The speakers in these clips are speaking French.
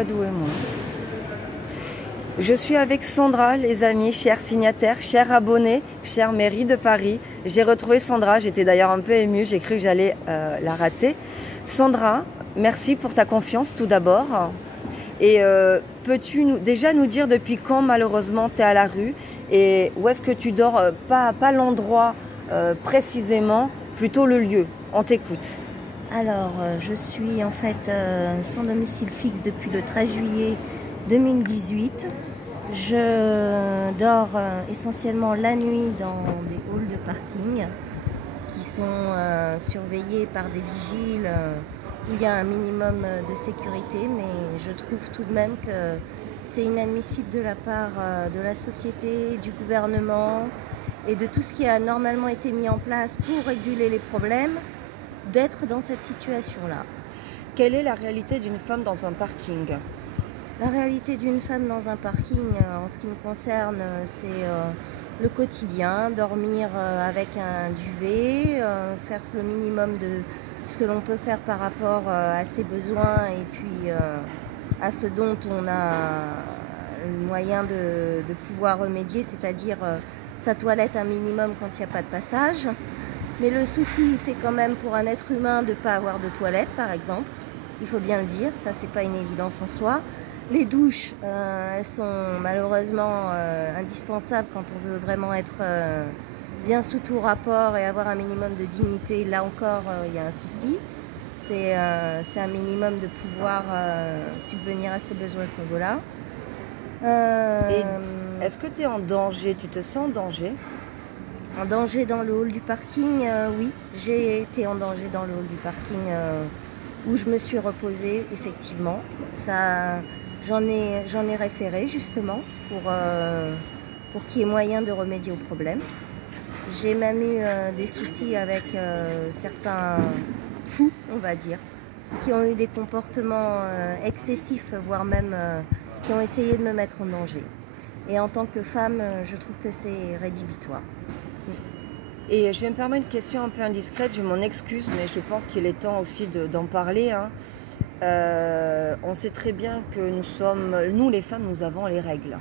Moi. Je suis avec Sandra, les amis, chers signataires, chers abonnés, chère mairie de Paris. J'ai retrouvé Sandra, j'étais d'ailleurs un peu émue, j'ai cru que j'allais la rater. Sandra, merci pour ta confiance tout d'abord. Et peux-tu déjà nous dire depuis quand malheureusement tu es à la rue et où est-ce que tu dors, pas l'endroit précisément, plutôt le lieu. On t'écoute. Alors, je suis en fait sans domicile fixe depuis le 13 juillet 2018. Je dors essentiellement la nuit dans des halls de parking qui sont surveillés par des vigiles où il y a un minimum de sécurité, mais je trouve tout de même que c'est inadmissible de la part de la société, du gouvernement et de tout ce qui a normalement été mis en place pour réguler les problèmes, d'être dans cette situation-là. Quelle est la réalité d'une femme dans un parking ? La réalité d'une femme dans un parking, en ce qui me concerne, c'est le quotidien, dormir avec un duvet, faire le minimum de ce que l'on peut faire par rapport à ses besoins et puis à ce dont on a le moyen de pouvoir remédier, c'est-à-dire sa toilette un minimum quand il n'y a pas de passage. Mais le souci, c'est quand même pour un être humain de ne pas avoir de toilette, par exemple. Il faut bien le dire, ça c'est pas une évidence en soi. Les douches, elles sont malheureusement indispensables quand on veut vraiment être bien sous tout rapport et avoir un minimum de dignité. Là encore, il y a un souci. C'est un minimum de pouvoir subvenir à ses besoins à ce niveau-là. Est-ce que tu es en danger? Tu te sens en danger? En danger dans le hall du parking, oui, j'ai été en danger dans le hall du parking où je me suis reposée, effectivement. J'en ai référé justement pour qu'il y ait moyen de remédier au problème. J'ai même eu des soucis avec certains fous, on va dire, qui ont eu des comportements excessifs, voire même qui ont essayé de me mettre en danger. Et en tant que femme, je trouve que c'est rédhibitoire. Et je vais me permettre une question un peu indiscrète, je m'en excuse, mais je pense qu'il est temps aussi d'en parler. Hein. On sait très bien que nous les femmes, nous avons les règles.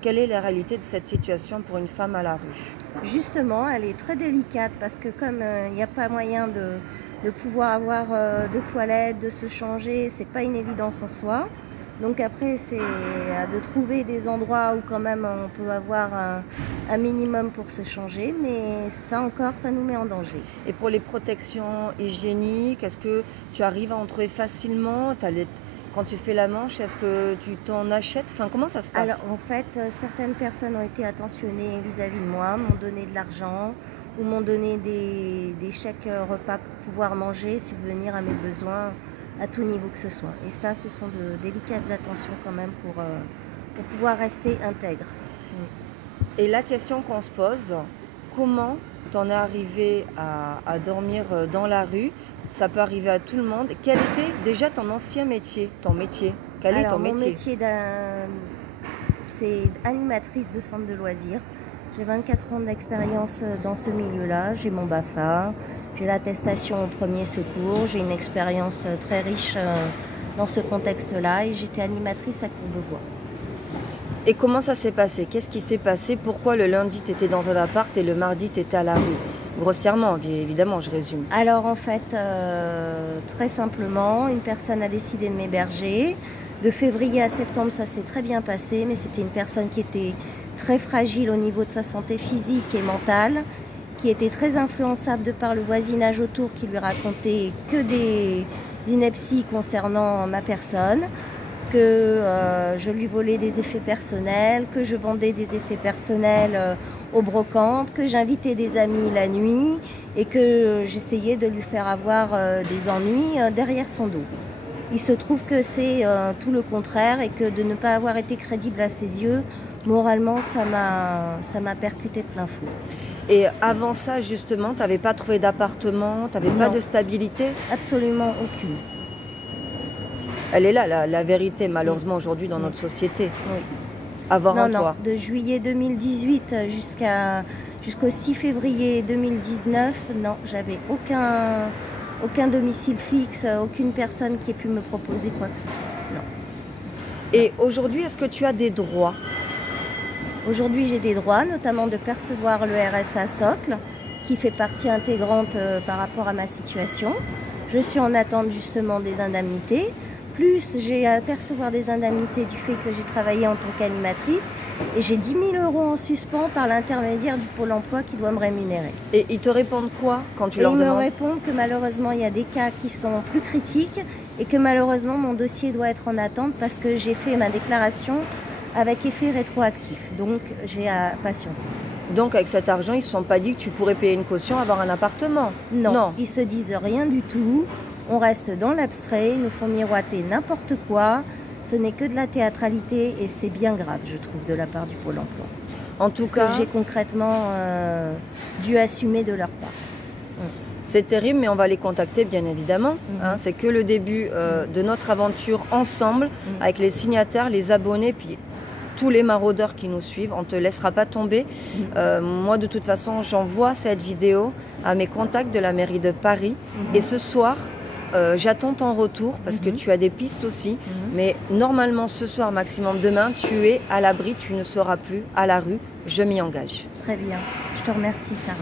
Quelle est la réalité de cette situation pour une femme à la rue? Justement, elle est très délicate parce que comme il n'y a pas moyen de pouvoir avoir de toilettes, de se changer, c'est pas une évidence en soi. Donc après, c'est de trouver des endroits où quand même on peut avoir un minimum pour se changer, mais ça encore, ça nous met en danger. Et pour les protections hygiéniques, est-ce que tu arrives à en trouver facilement? Quand tu fais la manche, est-ce que tu t'en achètes? Enfin, comment ça se passe? Alors en fait, certaines personnes ont été attentionnées vis-à-vis de moi, m'ont donné de l'argent ou m'ont donné des chèques repas pour pouvoir manger, subvenir à mes besoins à tout niveau que ce soit. Et ça, ce sont de délicates attentions quand même pour pouvoir rester intègre. Et la question qu'on se pose, comment t'en es arrivé à dormir dans la rue? Ça peut arriver à tout le monde. Quel était déjà ton ancien métier, ton métier? Quel est ton métier? Mon métier, c'est animatrice de centre de loisirs. J'ai 24 ans d'expérience dans ce milieu-là. J'ai mon BAFA. J'ai l'attestation au premier secours, j'ai une expérience très riche dans ce contexte-là et j'étais animatrice à Courbevoie. Et comment ça s'est passé? Qu'est-ce qui s'est passé? Pourquoi le lundi tu étais dans un appart et le mardi tu étais à la rue? Grossièrement, bien évidemment, je résume. Alors en fait, très simplement, une personne a décidé de m'héberger. De février à septembre, ça s'est très bien passé, mais c'était une personne qui était très fragile au niveau de sa santé physique et mentale, qui était très influençable de par le voisinage autour qui lui racontait que des inepties concernant ma personne, que je lui volais des effets personnels, que je vendais des effets personnels aux brocantes, que j'invitais des amis la nuit et que j'essayais de lui faire avoir des ennuis derrière son dos. Il se trouve que c'est tout le contraire et que de ne pas avoir été crédible à ses yeux, moralement, ça m'a percuté de plein fouet. Et avant ça, justement, tu n'avais pas trouvé d'appartement, tu n'avais pas de stabilité? Absolument aucune. Elle est là, la vérité, malheureusement, aujourd'hui dans notre société. Oui. Avoir un toit. De juillet 2018 jusqu'au 6 février 2019, non, j'avais aucun domicile fixe, aucune personne qui ait pu me proposer quoi que ce soit. Non. Et aujourd'hui, est-ce que tu as des droits? Aujourd'hui, j'ai des droits, notamment de percevoir le RSA socle, qui fait partie intégrante par rapport à ma situation. Je suis en attente justement des indemnités. Plus, j'ai à percevoir des indemnités du fait que j'ai travaillé en tant qu'animatrice. Et j'ai 10 000 € en suspens par l'intermédiaire du Pôle emploi qui doit me rémunérer. Et ils te répondent quoi quand tu leur demandes? Ils me répondent que malheureusement, il y a des cas qui sont plus critiques et que malheureusement, mon dossier doit être en attente parce que j'ai fait ma déclaration avec effet rétroactif. Donc, j'ai à patienter. Donc, avec cet argent, ils ne se sont pas dit que tu pourrais payer une caution, avoir un appartement? Non, ils se disent rien du tout. On reste dans l'abstrait, ils nous font miroiter n'importe quoi. Ce n'est que de la théâtralité et c'est bien grave, je trouve, de la part du Pôle emploi. En tout cas, que j'ai concrètement dû assumer de leur part. C'est terrible, mais on va les contacter, bien évidemment. Hein, c'est que le début de notre aventure ensemble, avec les signataires, les abonnés, puis tous les maraudeurs qui nous suivent. On ne te laissera pas tomber. Moi, de toute façon, j'envoie cette vidéo à mes contacts de la mairie de Paris. Et ce soir, j'attends ton retour parce que tu as des pistes aussi. Mais normalement, ce soir, maximum demain, tu es à l'abri, tu ne seras plus à la rue. Je m'y engage. Très bien. Je te remercie, Sarah.